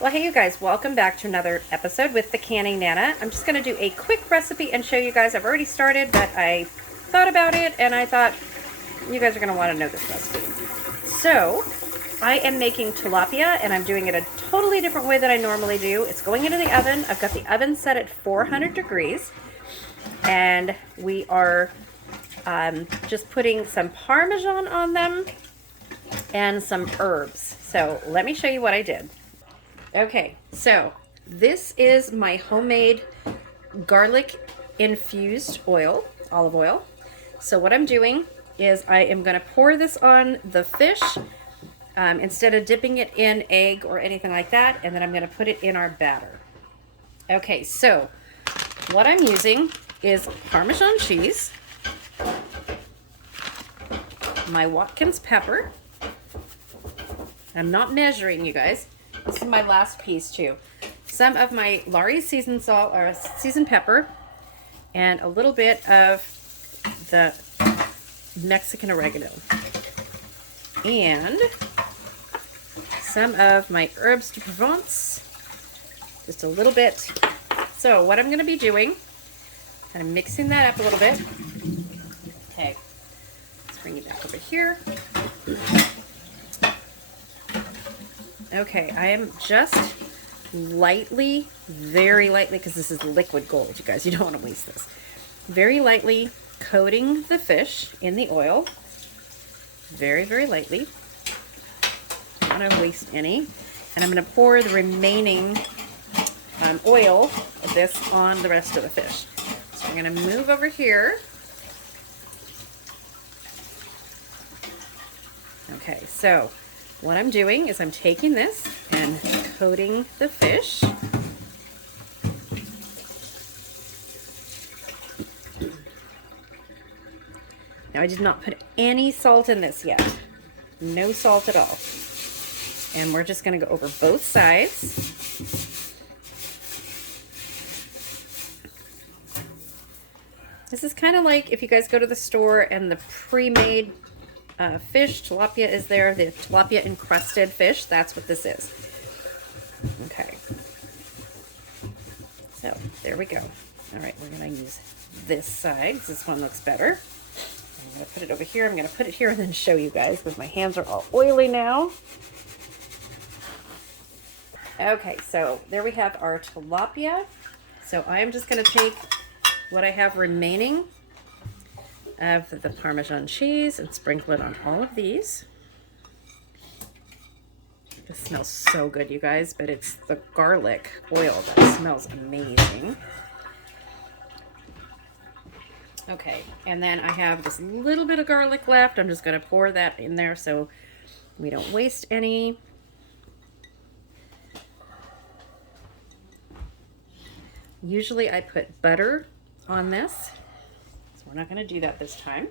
Well, hey you guys, welcome back to another episode with the Canning Nana. I'm just going to do a quick recipe and show you guys. I've already started, but I thought about it and I thought you guys are going to want to know this recipe. So, I am making tilapia and I'm doing it a totally different way than I normally do. It's going into the oven. I've got the oven set at 400 degrees and we are just putting some Parmesan on them and some herbs. So, let me show you what I did. Okay, so this is my homemade garlic infused oil, olive oil. So what I'm doing is I am going to pour this on the fish instead of dipping it in egg or anything like that, and then I'm going to put it in our batter. Okay, so what I'm using is Parmesan cheese, my Watkins pepper. I'm not measuring, you guys. This is my last piece too. Some of my Lawry's seasoned salt or seasoned pepper, and a little bit of the Mexican oregano, and some of my herbs de Provence, just a little bit. So what I'm going to be doing, kind of mixing that up a little bit. Okay, let's bring it back over here. Okay, I am just lightly, very lightly, because this is liquid gold, you guys, you don't want to waste this. Very lightly coating the fish in the oil. Very, very lightly. Don't want to waste any. And I'm going to pour the remaining oil of this on the rest of the fish. So I'm going to move over here. Okay, so what I'm doing is I'm taking this and coating the fish. Now I did not put any salt in this yet. No salt at all. And we're just going to go over both sides. This is kind of like if you guys go to the store and the pre-made fish, tilapia is there, the tilapia encrusted fish, that's what this is. Okay. So, there we go. Alright, we're going to use this side, because this one looks better. I'm going to put it over here, I'm going to put it here and then show you guys, because my hands are all oily now. Okay, so there we have our tilapia. So I'm just going to take what I have remaining of the Parmesan cheese and sprinkle it on all of these. This smells so good, you guys, but it's the garlic oil that smells amazing. Okay, and then I have this little bit of garlic left. I'm just going to pour that in there so we don't waste any. Usually I put butter on this. We're not going to do that this time.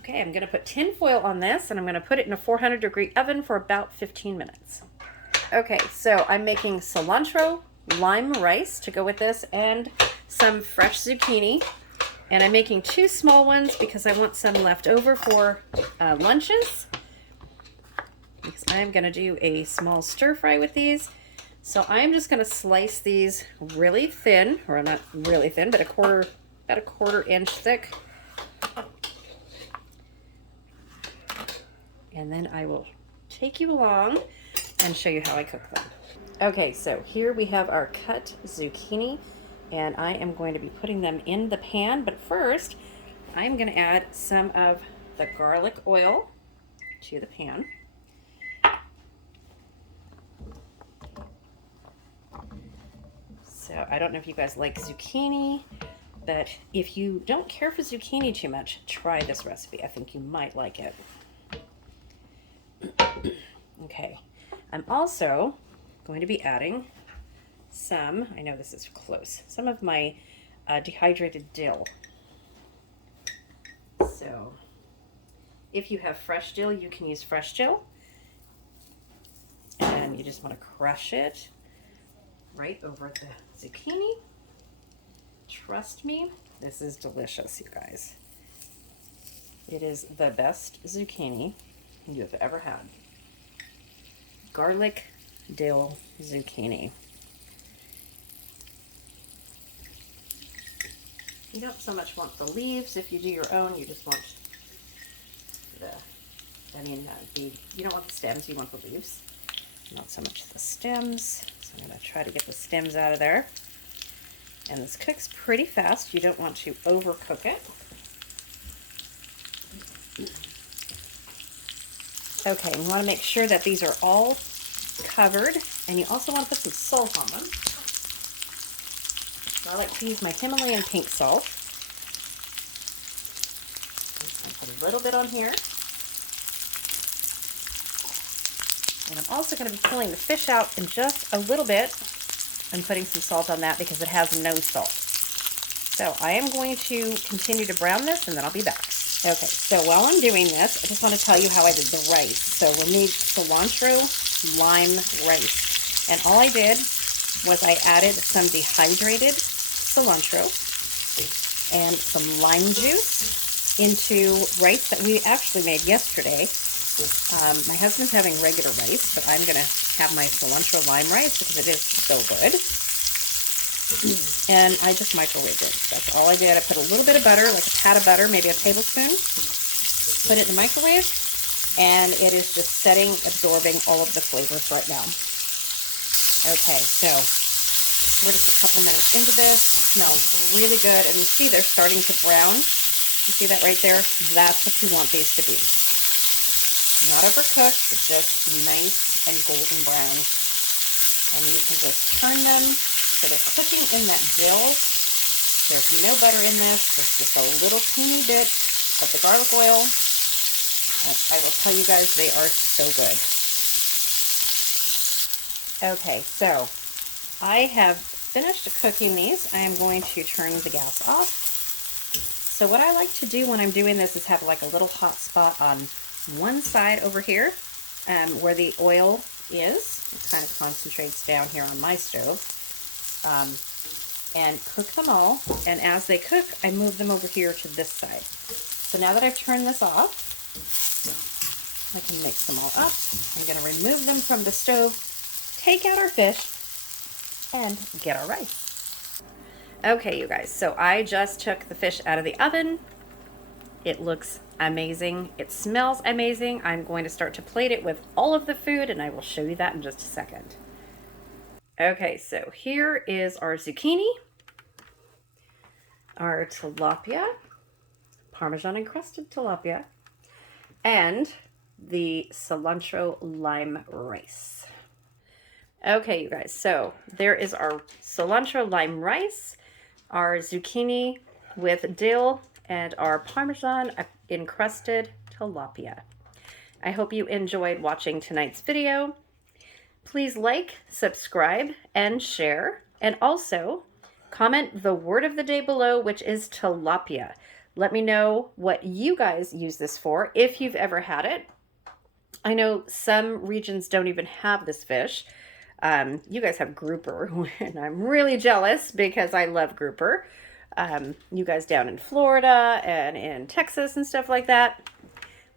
Okay, I'm going to put tin foil on this and I'm going to put it in a 400-degree oven for about 15 minutes. Okay, so I'm making cilantro, lime rice to go with this, and some fresh zucchini. And I'm making 2 small ones because I want some left over for lunches. Because I'm going to do a small stir fry with these. So I'm just going to slice these really thin, or not really thin, but about a quarter inch thick. And then I will take you along and show you how I cook them. Okay, so here we have our cut zucchini, and I am going to be putting them in the pan, but first I'm going to add some of the garlic oil to the pan. So I don't know if you guys like zucchini, but if you don't care for zucchini too much, try this recipe. I think you might like it. Okay, I'm also going to be adding some, I know this is close, some of my dehydrated dill. So if you have fresh dill, you can use fresh dill. And you just want to crush it right over the zucchini. Trust me, this is delicious, you guys. It is the best zucchini you have ever had. Garlic dill zucchini. You don't so much want the leaves. If you do your own, you just want you don't want the stems, you want the leaves. Not so much the stems. So I'm going to try to get the stems out of there. And this cooks pretty fast. You don't want to overcook it. Okay, you want to make sure that these are all covered, and you also want to put some salt on them. So I like to use my Himalayan pink salt. I'm going to put a little bit on here. And I'm also going to be pulling the fish out in just a little bit and putting some salt on that because it has no salt. So I am going to continue to brown this and then I'll be back. Okay, so while I'm doing this, I just want to tell you how I did the rice. So we made cilantro lime rice. And all I did was I added some dehydrated cilantro and some lime juice into rice that we actually made yesterday. My husband's having regular rice, but I'm going to have my cilantro lime rice because it is so good. And I just microwaved it. That's all I did. I put a little bit of butter, like a pat of butter, maybe a tablespoon. Put it in the microwave, and it is just absorbing all of the flavors right now. Okay, so we're just a couple minutes into this. Smells really good, and you see they're starting to brown. You see that right there? That's what you want these to be. Not overcooked, but just nice and golden brown. And you can just turn them so they're cooking in that dill. There's no butter in this. There's just a little teeny bit of the garlic oil. And I will tell you guys, they are so good. Okay, so I have finished cooking these. I am going to turn the gas off. So what I like to do when I'm doing this is have like a little hot spot on one side over here where the oil is. It kind of concentrates down here on my stove. And cook them all. And as they cook, I move them over here to this side. So now that I've turned this off, I can mix them all up. I'm going to remove them from the stove, take out our fish, and get our rice. Okay, you guys, so I just took the fish out of the oven. It looks amazing. It smells amazing. I'm going to start to plate it with all of the food, and I will show you that in just a second. Okay, so here is our zucchini, our tilapia, Parmesan encrusted tilapia, and the cilantro lime rice. Okay, you guys, so there is our cilantro lime rice, our zucchini with dill, and our Parmesan encrusted tilapia. I hope you enjoyed watching tonight's video. Please like, subscribe, and share. And also, comment the word of the day below, which is tilapia. Let me know what you guys use this for, if you've ever had it. I know some regions don't even have this fish. You guys have grouper, and I'm really jealous because I love grouper. You guys down in Florida and in Texas and stuff like that,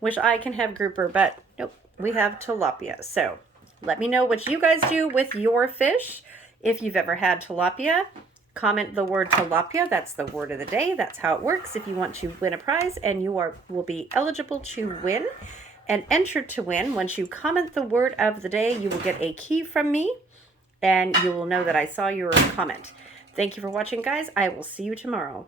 wish I can have grouper, but nope, we have tilapia. So let me know what you guys do with your fish. If you've ever had tilapia, comment the word tilapia. That's the word of the day. That's how it works if you want to win a prize, and you will be eligible to win and entered to win. Once you comment the word of the day, you will get a key from me, and you will know that I saw your comment. Thank you for watching, guys. I will see you tomorrow.